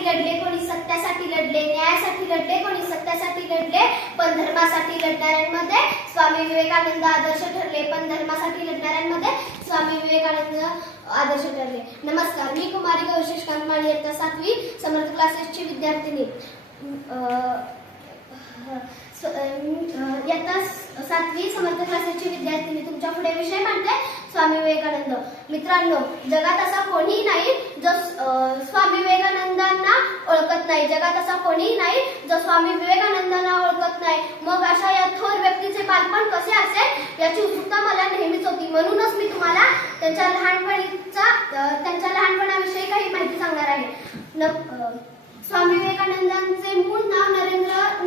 न्यायासाठी लढले कोणी सत्यासाठी लढले न्यायासाठी लढले कोणी सत्यासाठी लढले पण धर्मासाठी लढणाऱ्यांमध्ये स्वामी विवेकानंद आदर्श ठरले पण धर्मासाठी लढणाऱ्यांमध्ये स्वामी विवेकानंद आदर्श ठरले. नमस्कार मी कुमारी गौशेष कांतमाळी इयत्ता सातवी समर्थ क्लासेसची विद्यार्थिनी. इयत्ता सातवी समर्थ क्लासेसची विद्यार्थिनी. तुमच्यापुढे विषय मांडते स्वामी विवेकानंद. मित्रांनो जगात असा कोणीही नाही जो स्वामी विवेकानंदांना नाही. जगात असा कोणीही नाही जो स्वामी विवेकानंदांना ओळखत नाही. मग अशा या थोर व्यक्तीचे बालपण कसे असेल याची उत्सुकता मला नेहमीच होती. म्हणूनच मी तुम्हाला त्यांच्या लहानपणीचा त्यांच्या लहानपणाविषयी काही माहिती सांगणार आहे. न स्वामी विवेकानंदांचे मूळ नाव नरेंद्रनाथ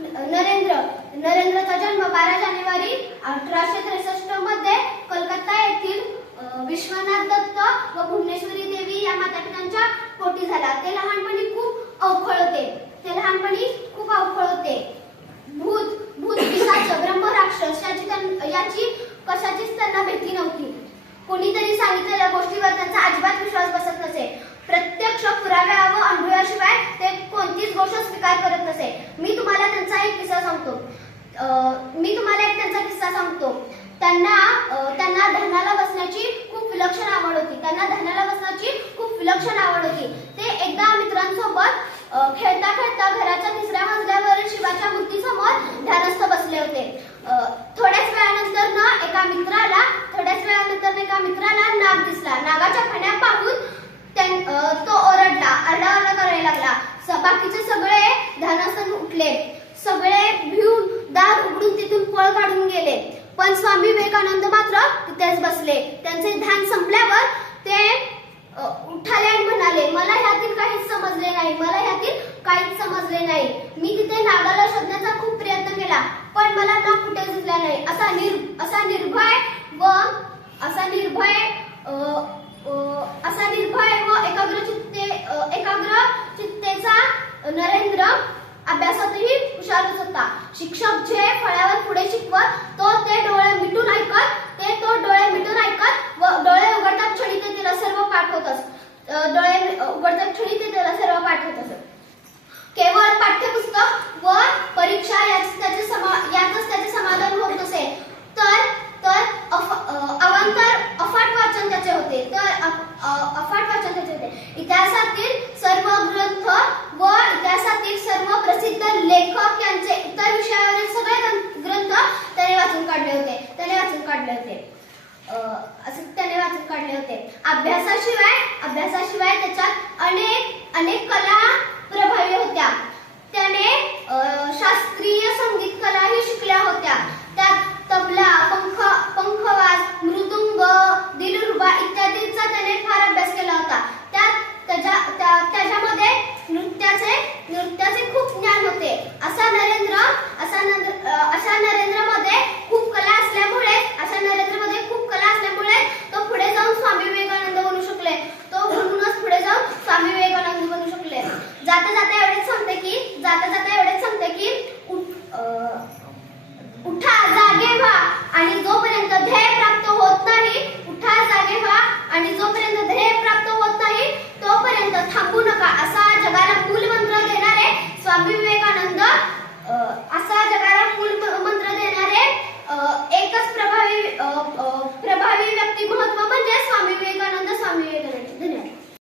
नरेंद्र. नरेंद्रचा जन्म बारा जानेवारी अठराशे भीती नव्हती. कोणीतरी सांगितलेल्या गोष्टीवर त्यांचा अजिबात विश्वास बसत नसे. प्रत्यक्ष पुराव्या व अनुभवाशिवाय ते कोणतीच गोष्ट स्वीकार करत नसे. मी तुम्हाला त्यांचा एक किस्सा सांगतो. मी तुम्हाला एक त्यांचा किस्सा सांगतो. त्यांना धनासन ध्यानासन उठले सगळे भिवून दार उघडून तिथून पळ काढून गेले. पण स्वामी विवेकानंद मात्र तिथेच बसले. त्यांचे ध्यान संपल्यावर ते उठाले आणि म्हणाले मला ह्यातील काहीच समजले नाही. मला ह्यातील काहीच समजले नाही. मी तिथे नागाला शोधण्याचा खूप प्रयत्न केला पण मला नाग कुठे दिसला नाही. असा निर असा निर्भय व असा निर्भय असा निर्भय व एकाग्र नरेंद्र अभ्यासातही हुशारच होता. शिक्षक जे फळ्यावर पुढे शिकवत तो ते डोळे मिटून ऐकत ते तो डोळे मिटून ऐकत व डोळे उघडतात क्षणी ते तिला सर्व पाठवत असत डोळे उघडतात क्षणी ते तिला सर्व पाठवत असत केवळ पाठ्यपुस्तक व परीक्षा याच त्याचे समा यातच त्याचे समाधान होत असे. तर तर अफ अवांतर अफाट वाचन त्याचे होते. तर अफाट वाचन त्याचे होते. इतिहासातील अभ्यासाशिवाय अभ्यासाशिवाय त्याच्यात अनेक अनेक कला प्रभावी होत्या. त्याने शास्त्रीय